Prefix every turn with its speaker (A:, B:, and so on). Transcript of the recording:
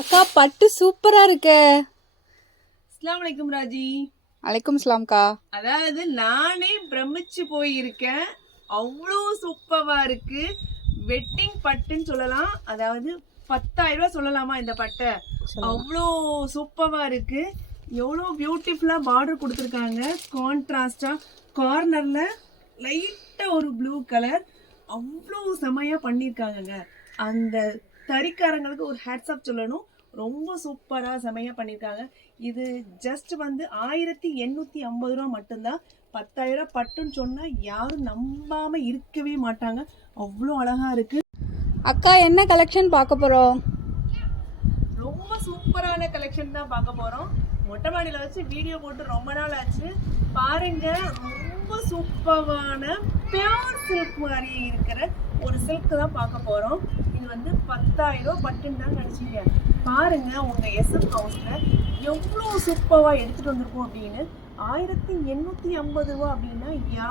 A: அக்கா பட்டு சூப்பரா இருக்கே.
B: அஸ்லாம் வலைக்கும் ராஜி.
A: அலைக்கும் சலாம்க்கா
B: அதாவது நானே பிரமிச்சு போயிருக்கேன். அவ்வளோ சூப்பரா இருக்கு. வெட்டிங் பட்டுன்னு சொல்லலாம். அதாவது பத்தாயிரம் ரூபாய் சொல்லலாமா இந்த பட்டை? அவ்வளோ சூப்பரா இருக்கு. எவ்வளோ பியூட்டிஃபுல்லா பார்டர் கொடுத்துருக்காங்க. கான்ட்ராஸ்டா கார்னர்ல லைட்டா ஒரு ப்ளூ கலர் அவ்வளோ செமையா பண்ணியிருக்காங்கங்க. அந்த தறிக்காரங்களுக்கு ஒரு ஹேட்ஸ் ஆஃப் சொல்லணும். ரொம்ப சூப்பரா செமையா பண்ணியிருக்காங்க இது ஜஸ்ட் வந்து ஆயிரத்தி எண்ணூத்தி ஐம்பது ரூபா மட்டும்தான். பத்தாயிரம் பட்டுன்னு சொன்னா யாரும் நம்பாம இருக்கவே மாட்டாங்க. அவ்வளோ அழகா இருக்கு.
A: அக்கா என்ன கலெக்ஷன் பார்க்க போறோம்?
B: ரொம்ப சூப்பரான கலெக்ஷன் தான் பார்க்க போறோம். மொட்டை மாடியில வச்சு வீடியோ போட்டு ரொம்ப நாள் ஆச்சு. பாருங்க ரொம்ப சூப்பரான பியூர் சில்க் மாதிரி இருக்கிற ஒரு சில்க் தான் பார்க்க போறோம். இது வந்து பத்தாயிரம் பட்டுன்னு தான் நினைச்சீங்க பாருங்க உங்கள் எஸ்எம் ஹவுஸில் எவ்வளோ சூப்பராக எடுத்துகிட்டு வந்திருக்கோம் அப்படின்னு. ஆயிரத்தி எண்ணூற்றி ஐம்பது ரூபா அப்படின்னா யா